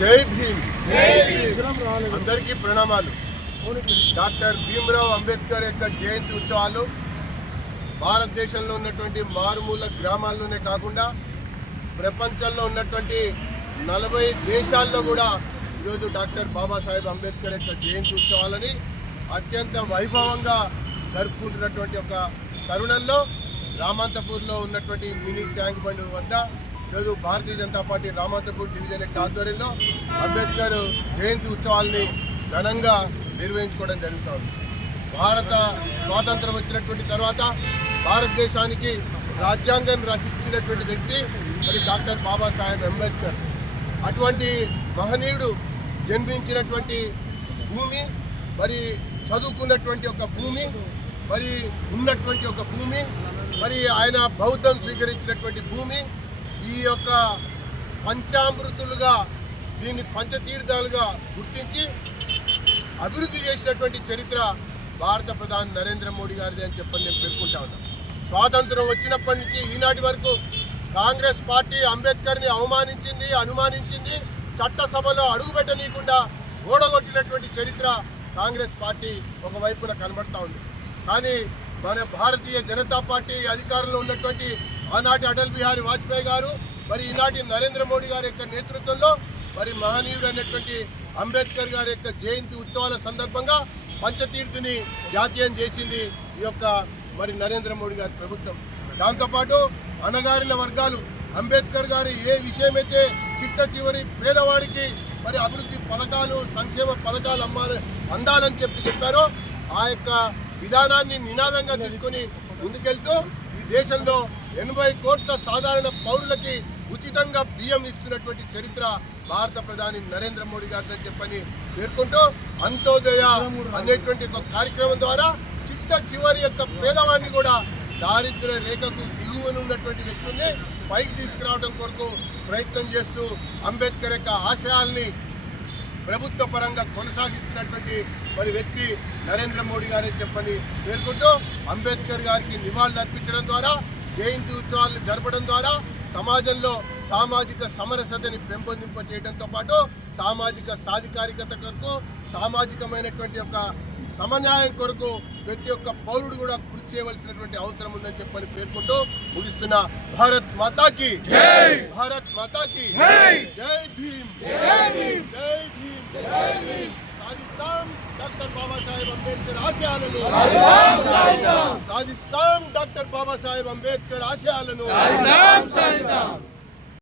జై భీమ్. అందరికీ ప్రణామాలు. డాక్టర్ భీమ్రావ్ అంబేద్కర్ యొక్క జయంతి ఉత్సవాలు భారతదేశంలో ఉన్నటువంటి మారుమూల గ్రామాల్లోనే కాకుండా ప్రపంచంలో ఉన్నటువంటి నలభై దేశాల్లో కూడా ఈరోజు డాక్టర్ బాబాసాహెబ్ అంబేద్కర్ యొక్క జయంతి ఉత్సవాలని అత్యంత వైభవంగా జరుపుకుంటున్నటువంటి ఒక తరుణంలో రామంతపూర్లో ఉన్నటువంటి మినీ ట్యాంక్ బండ్ వద్ద ఈరోజు భారతీయ జనతా పార్టీ రామంతపూర్ డివిజన్ యొక్క ఆధ్వర్యంలో అంబేద్కర్ జయంతి ఉత్సవాల్ని ఘనంగా నిర్వహించుకోవడం జరుగుతుంది. భారత స్వాతంత్రం వచ్చినటువంటి తర్వాత భారతదేశానికి రాజ్యాంగం రచించినటువంటి వ్యక్తి మరి డాక్టర్ బాబాసాహెబ్ అంబేద్కర్. అటువంటి మహనీయుడు జన్మించినటువంటి భూమి మరి చదువుకున్నటువంటి ఒక భూమి మరి ఉన్నటువంటి ఒక భూమి మరి ఆయన బౌద్ధం స్వీకరించినటువంటి భూమి ఈ యొక్క పంచామృతులుగా దీన్ని పంచతీర్థాలుగా గుర్తించి అభివృద్ధి చేసినటువంటి చరిత్ర భారత ప్రధాని నరేంద్ర మోడీ గారిది అని చెప్పని నేను పేర్కొంటా ఉన్నాను స్వాతంత్రం వచ్చినప్పటి నుంచి ఈనాటి వరకు కాంగ్రెస్ పార్టీ అంబేద్కర్ని అవమానించింది అనుమానించింది చట్టసభలో అడుగుపెట్టనీయకుండా ఓడగొట్టినటువంటి చరిత్ర కాంగ్రెస్ పార్టీ ఒకవైపున కనబడతా ఉంది. కానీ మన భారతీయ జనతా పార్టీ అధికారంలో ఉన్నటువంటి ఆనాటి అటల్ బిహారీ వాజ్పేయి గారు మరి ఈనాటి నరేంద్ర మోడీ గారి యొక్క నేతృత్వంలో మరి మహనీయుడు అనేటువంటి అంబేద్కర్ గారి యొక్క జయంతి ఉత్సవాల సందర్భంగా పంచతీర్థిని జాతీయం చేసింది ఈ యొక్క మరి నరేంద్ర మోడీ గారి ప్రభుత్వం. దాంతోపాటు అణగారిన వర్గాలు అంబేద్కర్ గారి ఏ విషయమైతే చిట్ట చివరి పేదవాడికి మరి అభివృద్ధి పథకాలు సంక్షేమ పథకాలు అమ్మాలి అందాలని చెప్పి చెప్పారో ఆ యొక్క విధానాన్ని నినాదంగా తీసుకుని ముందుకెళ్తూ ఈ దేశంలో ఎనభై కోట్ల సాధారణ పౌరులకి ఉచితంగా బియ్యం ఇస్తున్నటువంటి చరిత్ర భారత ప్రధాని నరేంద్ర మోడీ గారిని చెప్పని పేర్కొంటూ అంత్యోదయ అనేటువంటి ఒక కార్యక్రమం ద్వారా చిట్ట చివరి యొక్క పేదవాడిని కూడా దారిద్ర్య రేఖకు దిగువన ఉన్నటువంటి వ్యక్తుల్ని పైకి తీసుకురావడం కొరకు ప్రయత్నం చేస్తూ అంబేద్కర్ యొక్క ఆశయాల్ని ప్రభుత్వ పరంగా కొనసాగిస్తున్నటువంటి మరి వ్యక్తి నరేంద్ర మోడీ గారే చెప్పని పేర్కొంటూ అంబేద్కర్ గారికి నివాళులు అర్పించడం ద్వారా జయంతి ఉత్సవాలను జరపడం ద్వారా సమాజంలో సామాజిక సమరసతని పెంపొందింప చేయడంతో పాటు సామాజిక సాధికారికత కొరకు సామాజికమైనటువంటి యొక్క సమన్యాయం కొరకు ప్రతి ఒక్క పౌరుడు కూడా కృషి చేయవలసినటువంటి అవసరం ఉందని చెప్పని పేర్కొంటూ ముగిస్తున్న భారత్ మాతాకి. భారత్ మాతాకి. జై! భీమ్. జై భీమ్ జై భీమ్ సాధిస్తాం డాక్టర్ బాబాసాహెబ్ అంబేద్కర్ ఆశయాలను సాధిస్తాం డాక్టర్ బాబాసాహెబ్ అంబేద్కర్ ఆశయాలను